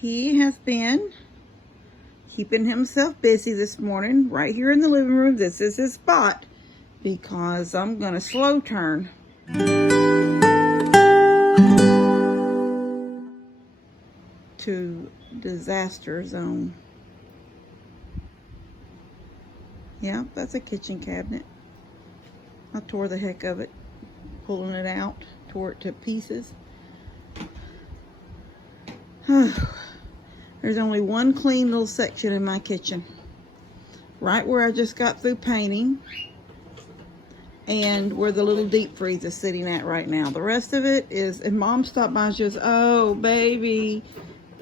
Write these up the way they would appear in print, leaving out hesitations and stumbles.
He has been keeping himself busy this morning right here in the living room. This is his spot because I'm going to slow turn. To disaster zone. Yeah, that's a kitchen cabinet. I tore the heck of it, pulling it out, tore it to pieces. There's only one clean little section in my kitchen, right where I just got through painting and where the little deep freeze is sitting at right now. The rest of it is, and Mom stopped by and she goes, "Oh baby,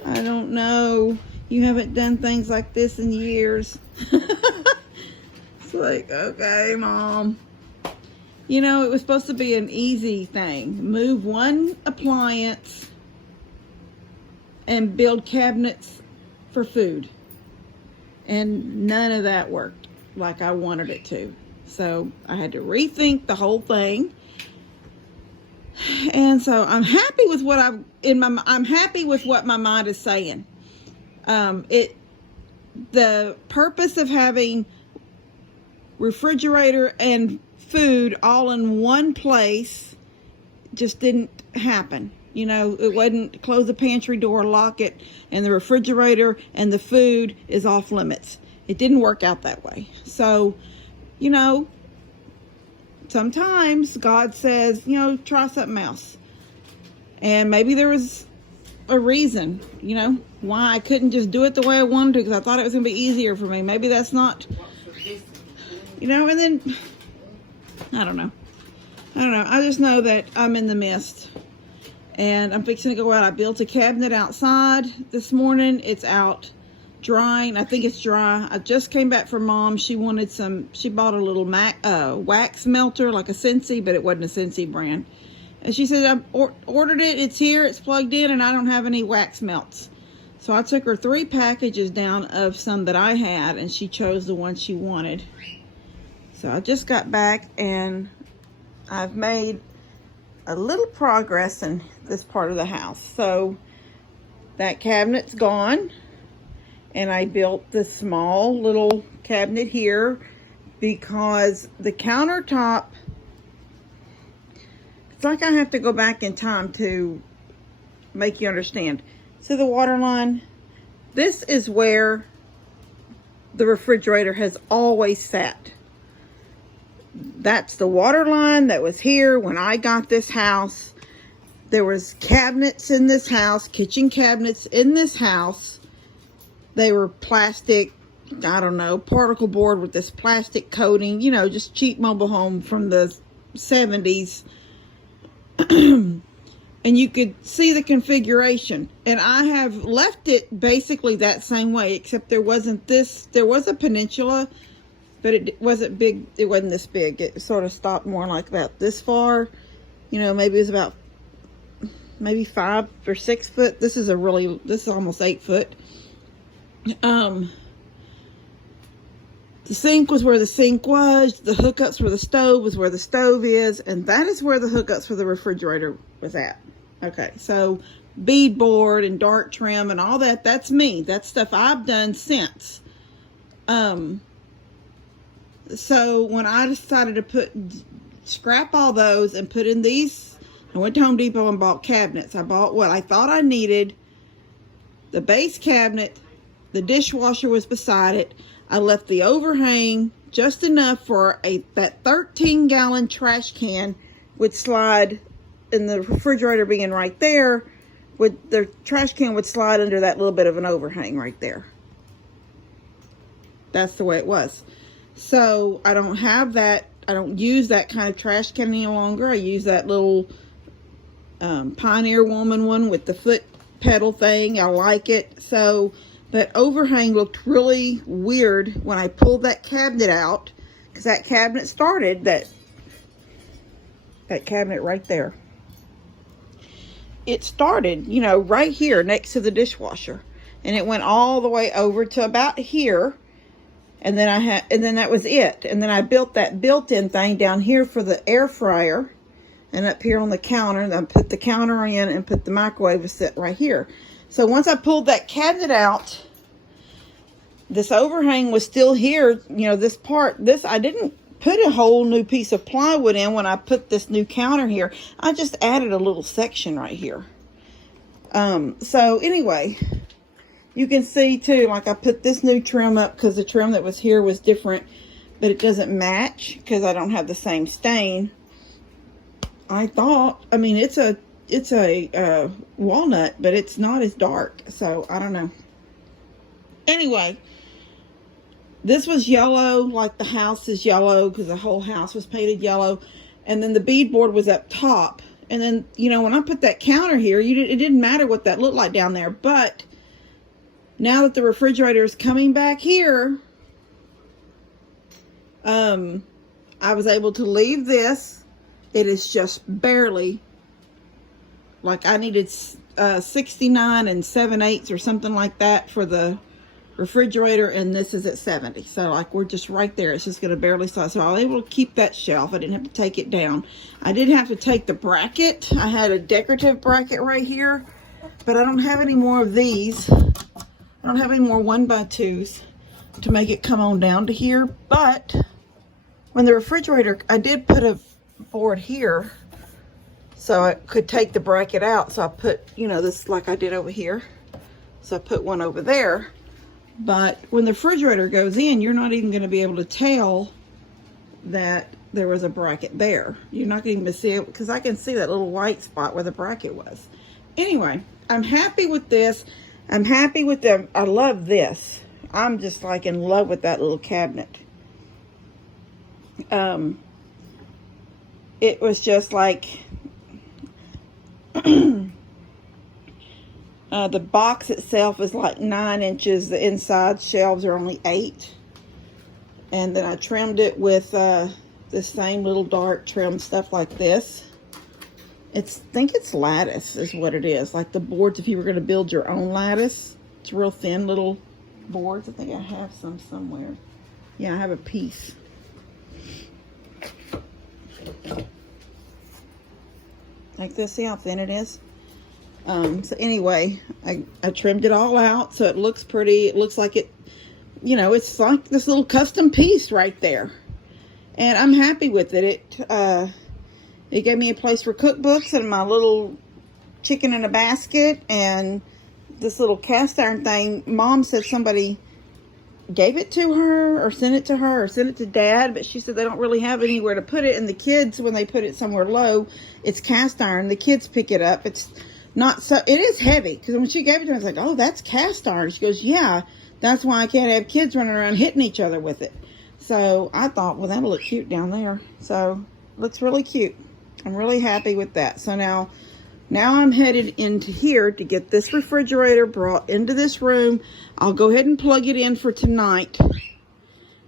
I don't know, you haven't done things like this in years." It's like, okay, Mom. You know, it was supposed to be an easy thing. Move one appliance and build cabinets for food. And none of that worked like I wanted it to. So I had to rethink the whole thing. And so I'm happy with what I'm happy with what my mind is saying. The purpose of having refrigerator and food all in one place just didn't happen. You know, it wasn't close the pantry door, lock it, and the refrigerator and the food is off limits. It didn't work out that way. So, you know, sometimes God says, you know, try something else. And maybe there was a reason, you know, why I couldn't just do it the way I wanted to, because I thought it was going to be easier for me. Maybe that's not, you know, and then, I don't know. I just know that I'm in the midst. And I'm fixing to go out. I built a cabinet outside this morning. It's out drying. I think it's dry. I just came back from Mom. She wanted some, she bought a little wax melter, like a Scentsy, but it wasn't a Scentsy brand. And she said, I ordered it. It's here. It's plugged in, and I don't have any wax melts. So I took her 3 packages down of some that I had, and she chose the one she wanted. So I just got back, and I've made a little progress in this part of the house. So that cabinet's gone, and I built this small little cabinet here because the countertop, it's like I have to go back in time to make you understand. See the water line? This is where the refrigerator has always sat. That's the water line that was here when I got this house. There was cabinets in this house, kitchen cabinets in this house. They were plastic, I don't know, particle board with this plastic coating, you know, just cheap mobile home from the 70s. And you could see the configuration. And I have left it basically that same way, except there wasn't this, there was a peninsula, but it wasn't big. It wasn't this big. It sort of stopped more like about this far. You know, maybe it was about maybe 5 or 6 foot. This is almost 8 foot. The sink was where the sink was. The hookups for the stove was where the stove is. And that is where the hookups for the refrigerator was at. Okay, so beadboard and dark trim and all that, that's me. That's stuff I've done since. So when I decided to scrap all those and put in these, I went to Home Depot and bought cabinets. I bought what I thought I needed. The base cabinet, the dishwasher was beside it. I left the overhang just enough for that 13-gallon trash can would slide, and the refrigerator being right there, the trash can would slide under that little bit of an overhang right there. That's the way it was. So I don't have that. I don't use that kind of trash can any longer. I use that little Pioneer Woman one with the foot pedal thing. I like it. So that overhang looked really weird when I pulled that cabinet out, because that cabinet started that cabinet right there. It started, you know, right here next to the dishwasher, and it went all the way over to about here. And then that was it. And then I built that built-in thing down here for the air fryer. And up here on the counter, and I put the counter in and put the microwave to sit right here. So once I pulled that cabinet out, this overhang was still here. You know, this part, I didn't put a whole new piece of plywood in when I put this new counter here. I just added a little section right here. So anyway, you can see too, like I put this new trim up because the trim that was here was different, but it doesn't match because I don't have the same stain. I thought, I mean, it's a walnut, but it's not as dark, so I don't know. Anyway, this was yellow, like the house is yellow because the whole house was painted yellow, and then the beadboard was up top. And then, you know, when I put that counter here, it didn't matter what that looked like down there, but now that the refrigerator is coming back here, I was able to leave this. It is just barely, like I needed 69 and 7/8 or something like that for the refrigerator, and this is at 70. So like we're just right there. It's just going to barely slide. So I was able to keep that shelf. I didn't have to take it down. I did have to take the bracket. I had a decorative bracket right here, but I don't have any more of these. I don't have any more 1x2s to make it come on down to here. But when the refrigerator, I did put a board here so I could take the bracket out. So I put, you know, this like I did over here. So I put one over there. But when the refrigerator goes in, you're not even going to be able to tell that there was a bracket there. You're not going to see it because I can see that little white spot where the bracket was. Anyway, I'm happy with this. I'm happy with them. I love this. I'm just like in love with that little cabinet. It was just like the box itself is like 9 inches. The inside shelves are only 8. And then I trimmed it with the same little dark trim stuff like this. I think it's lattice is what it is. Like the boards, if you were going to build your own lattice. It's real thin little boards. I think I have some somewhere. Yeah, I have a piece. Like this, see how thin it is? So anyway, I trimmed it all out so it looks pretty. It looks like it, you know, it's like this little custom piece right there. And I'm happy with it. It gave me a place for cookbooks and my little chicken in a basket and this little cast iron thing. Mom said somebody gave it to her or sent it to her or sent it to Dad, but she said they don't really have anywhere to put it. And the kids, when they put it somewhere low, it's cast iron. The kids pick it up. It's not so, it is heavy. Because when she gave it to me, I was like, oh, that's cast iron. She goes, yeah, that's why I can't have kids running around hitting each other with it. So I thought, well, that'll look cute down there. So looks really cute. I'm really happy with that. So now I'm headed into here to get this refrigerator brought into this room. I'll go ahead and plug it in for tonight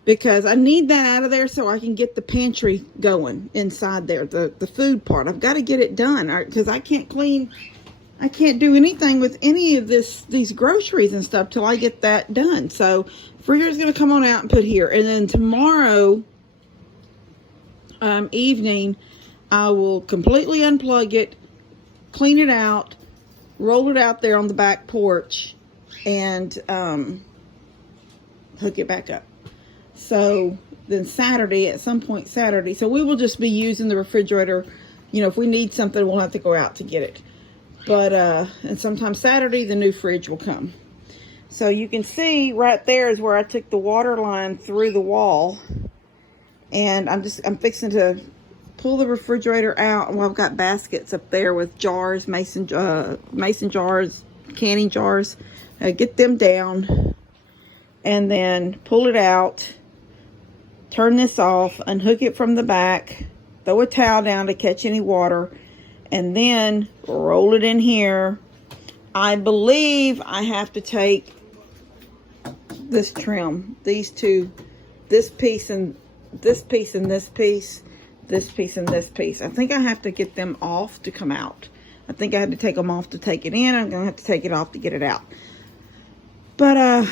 because I need that out of there so I can get the pantry going inside there, the food part. I've got to get it done because I can't do anything with any of these groceries and stuff till I get that done. So refrigerator's going to come on out and put here. And then tomorrow evening, I will completely unplug it, clean it out, roll it out there on the back porch, and hook it back up. So then Saturday, at some point Saturday, so we will just be using the refrigerator. You know, if we need something, we'll have to go out to get it. But, and sometime Saturday, the new fridge will come. So you can see right there is where I took the water line through the wall. And I'm fixing to pull the refrigerator out. Well, I've got baskets up there with jars, mason jars, canning jars. Get them down and then pull it out, turn this off, unhook it from the back, throw a towel down to catch any water, and then roll it in here. I believe I have to take this trim, these two, this piece and this piece and this piece, this piece and this piece. I think I have to get them off to come out. I think I had to take them off to take it in. I'm going to have to take it off to get it out. But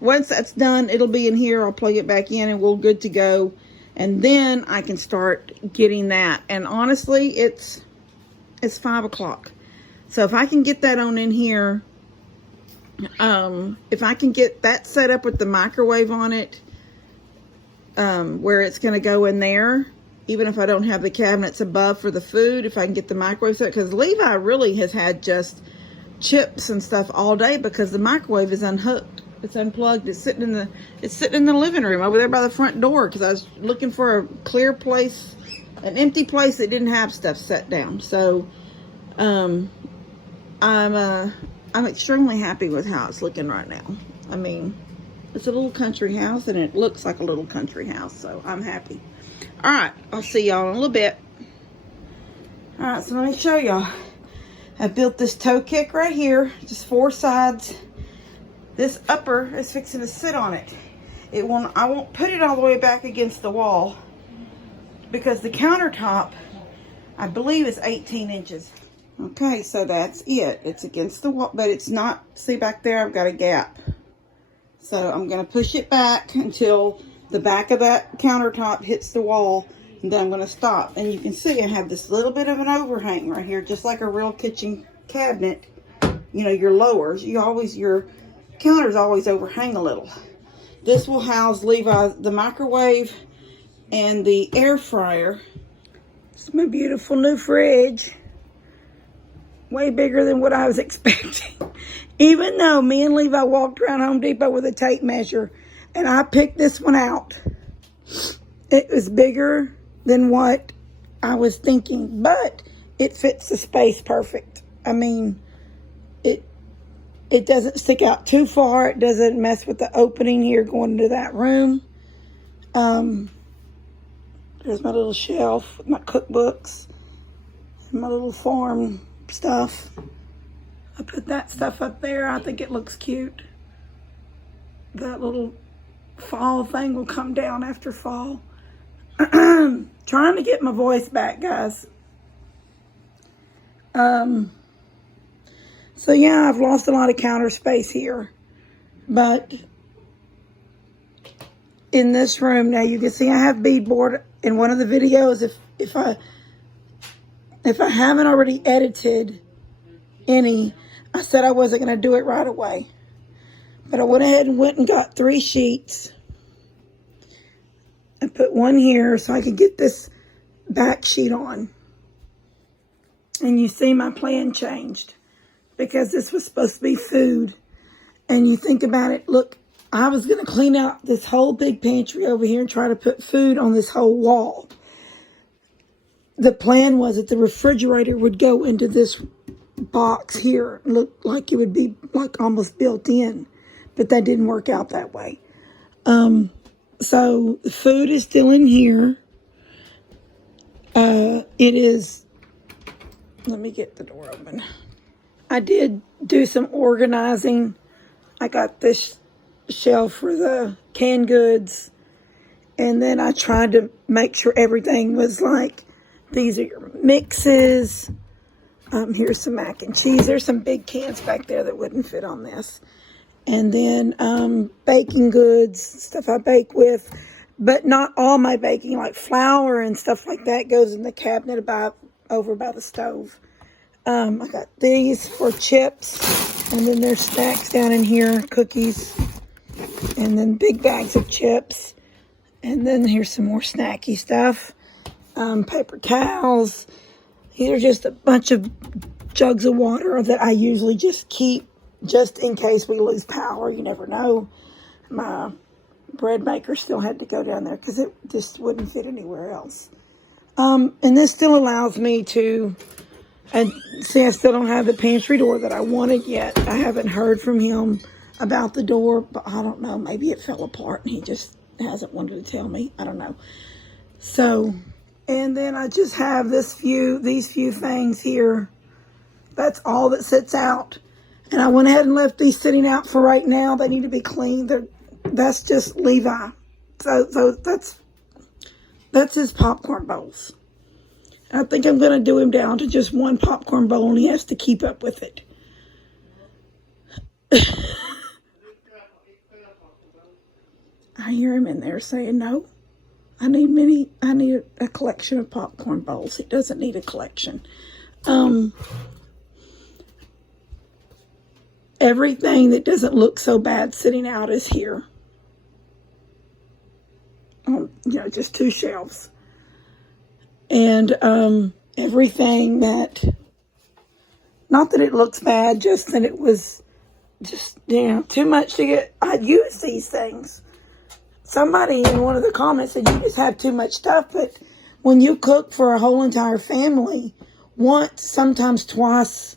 once that's done, it'll be in here. I'll plug it back in and we're good to go. And then I can start getting that. And honestly, it's 5 o'clock. So if I can get that on in here, if I can get that set up with the microwave on it, where it's going to go in there, even if I don't have the cabinets above for the food, if I can get the microwave set, because Levi really has had just chips and stuff all day because the microwave is unhooked. It's unplugged. It's sitting in the living room over there by the front door because I was looking for a clear place, an empty place that didn't have stuff set down. So I'm extremely happy with how it's looking right now. I mean, it's a little country house and it looks like a little country house, so I'm happy. All right, I'll see y'all in a little bit. All right, so let me show y'all. I built this toe kick right here, just 4 sides. This upper is fixing to sit on it. I won't put it all the way back against the wall because the countertop, I believe, is 18 inches. Okay, so that's it. It's against the wall, but it's not, see back there, I've got a gap. So I'm gonna push it back until the back of that countertop hits the wall, and then I'm gonna stop. And you can see I have this little bit of an overhang right here, just like a real kitchen cabinet. You know, your lowers, your counters always overhang a little. This will house the microwave and the air fryer. It's my beautiful new fridge. Way bigger than what I was expecting. Even though me and Levi walked around Home Depot with a tape measure and I picked this one out. It was bigger than what I was thinking, but it fits the space perfect. I mean, it doesn't stick out too far. It doesn't mess with the opening here going into that room. There's my little shelf with my cookbooks and my little farm stuff. I put that stuff up there. I think it looks cute. That little fall thing will come down after fall. Trying to get my voice back, guys. So yeah, I've lost a lot of counter space here. But in this room, now you can see I have beadboard in one of the videos. If I haven't already edited any, I said I wasn't going to do it right away. But I went ahead and went and got 3 sheets. I put one here so I could get this back sheet on. And you see my plan changed. Because this was supposed to be food. And you think about it, look, I was going to clean out this whole big pantry over here and try to put food on this whole wall. The plan was that the refrigerator would go into this box here. Look like it would be like almost built in. But that didn't work out that way. So the food is still in here. It is, let me get the door open. I did do some organizing. I got this shelf for the canned goods. And then I tried to make sure everything was like, these are your mixes. Here's some mac and cheese. There's some big cans back there that wouldn't fit on this. And then baking goods, stuff I bake with. But not all my baking, like flour and stuff like that goes in the cabinet over by the stove. I got these for chips, and then there's snacks down in here, cookies, and then big bags of chips, and then here's some more snacky stuff, paper towels. These are just a bunch of jugs of water that I usually just keep just in case we lose power. You never know. My bread maker still had to go down there because it just wouldn't fit anywhere else. And this still allows me to... And see, I still don't have the pantry door that I wanted yet. I haven't heard from him about the door, but I don't know. Maybe it fell apart and he just hasn't wanted to tell me. I don't know. So, and then I just have these few things here. That's all that sits out. And I went ahead and left these sitting out for right now. They need to be cleaned. That's just Levi. So that's his popcorn bowls. I think I'm going to do him down to just one popcorn bowl, and he has to keep up with it. I hear him in there saying no. I need a collection of popcorn bowls. It doesn't need a collection. Everything that doesn't look so bad sitting out is here. Just 2 shelves. And everything that, not that it looks bad, just that it was just, too much to get. I use these things. Somebody in one of the comments said you just have too much stuff, but when you cook for a whole entire family once, sometimes twice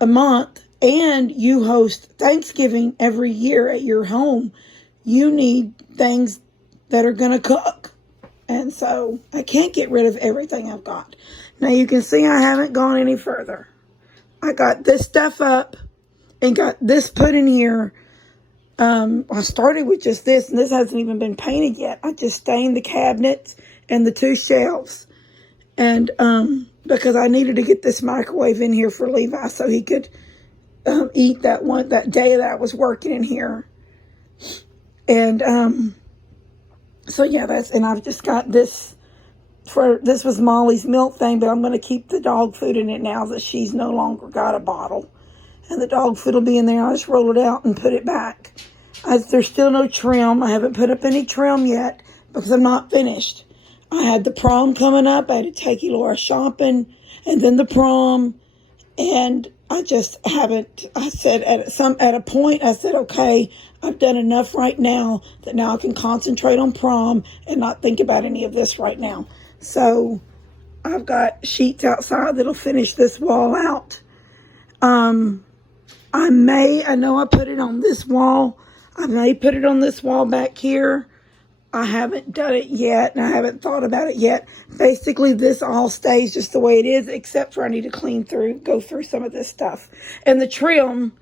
a month, and you host Thanksgiving every year at your home, you need things that are going to cook. And so I can't get rid of everything I've got. Now you can see I haven't gone any further. I got this stuff up and got this put in here. I started with just this, and this hasn't even been painted yet. I just stained the cabinets and the 2 shelves. And because I needed to get this microwave in here for Levi so he could eat that day that I was working in here. And so yeah, and I've just got this this was Molly's milk thing, but I'm going to keep the dog food in it now that she's no longer got a bottle. And the dog food will be in there. I'll just roll it out and put it back. There's still no trim. I haven't put up any trim yet because I'm not finished. I had the prom coming up. I had to take Elora shopping and then the prom. And I just haven't, I said at a point, I said, okay, I've done enough right now that now I can concentrate on prom and not think about any of this right now. So I've got sheets outside that'll finish this wall out. I know I put it on this wall. I may put it on this wall back here. I haven't done it yet, and I haven't thought about it yet. Basically, this all stays just the way it is, except for I need to go through some of this stuff. And the trim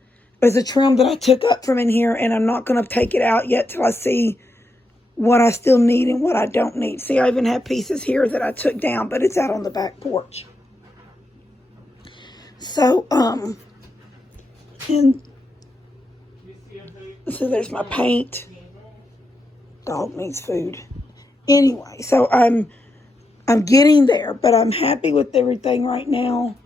is a trim that I took up from in here, and I'm not going to take it out yet till I see what I still need and what I don't need. See, I even have pieces here that I took down, but it's out on the back porch. So, and so there's my paint. Dog needs food. Anyway, so I'm getting there, but I'm happy with everything right now.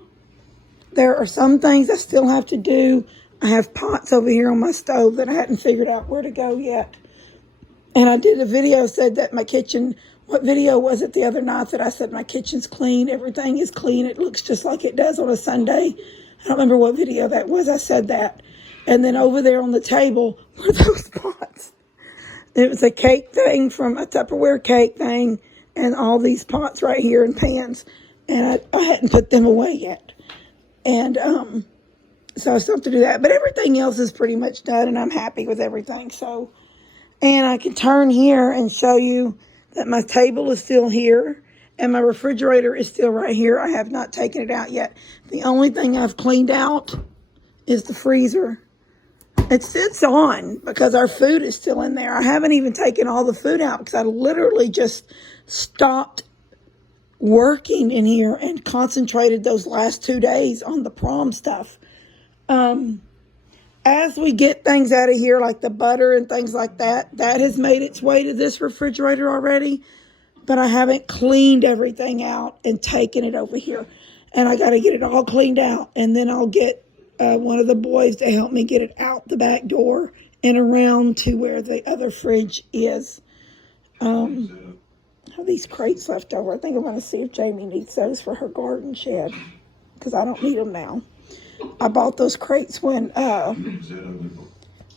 There are some things I still have to do. I have pots over here on my stove that I hadn't figured out where to go yet. And I did a video, said that my kitchen, what video was it the other night that I said my kitchen's clean, everything is clean, it looks just like it does on a Sunday. I don't remember what video that was, I said that. And then over there on the table were those pots. It was a cake thing from a Tupperware cake thing and all these pots right here and pans. And I hadn't put them away yet. And so I still have to do that. But everything else is pretty much done and I'm happy with everything. So, and I can turn here and show you that my table is still here and my refrigerator is still right here. I have not taken it out yet. The only thing I've cleaned out is the freezer. It sits on because our food is still in there. I haven't even taken all the food out because I literally just stopped working in here and concentrated those last 2 days on the prom stuff. As we get things out of here, like the butter and things like that, that has made its way to this refrigerator already. But I haven't cleaned everything out and taken it over here. And I got to get it all cleaned out. And then I'll get one of the boys to help me get it out the back door and around to where the other fridge is. I have these crates left over. I think I'm going to see if Jamie needs those for her garden shed because I don't need them now. I bought those crates when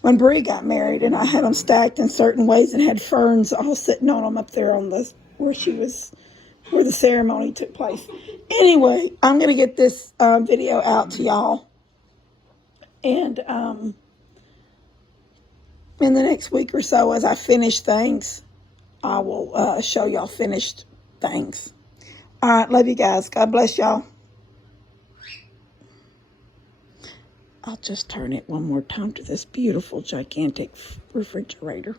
Bree got married, and I had them stacked in certain ways and had ferns all sitting on them up there on where the ceremony took place. Anyway, I'm going to get this video out to y'all. And in the next week or so, as I finish things, I will show y'all finished things. All right, love you guys. God bless y'all. I'll just turn it one more time to this beautiful, gigantic refrigerator.